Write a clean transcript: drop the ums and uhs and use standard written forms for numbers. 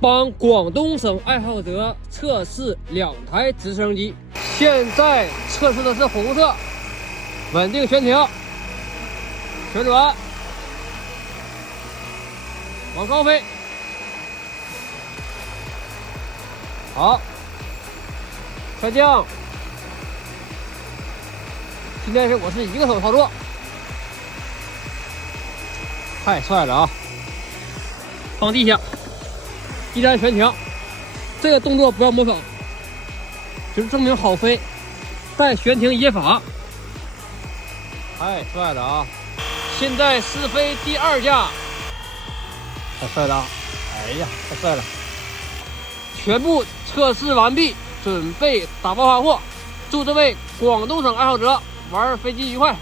帮广东省爱好者测试2台直升机。现在测试的是红色，稳定悬停，旋转，往高飞。好，下降。今天我是一个手操作，太帅了啊！放地下，依然悬停，这个动作不要模仿，就是证明好飞，带悬停也法，太帅了啊！现在试飞第2架，太帅了啊！哎呀，太帅了！全部测试完毕，准备打包发货。祝这位广东省爱好者玩飞机愉快！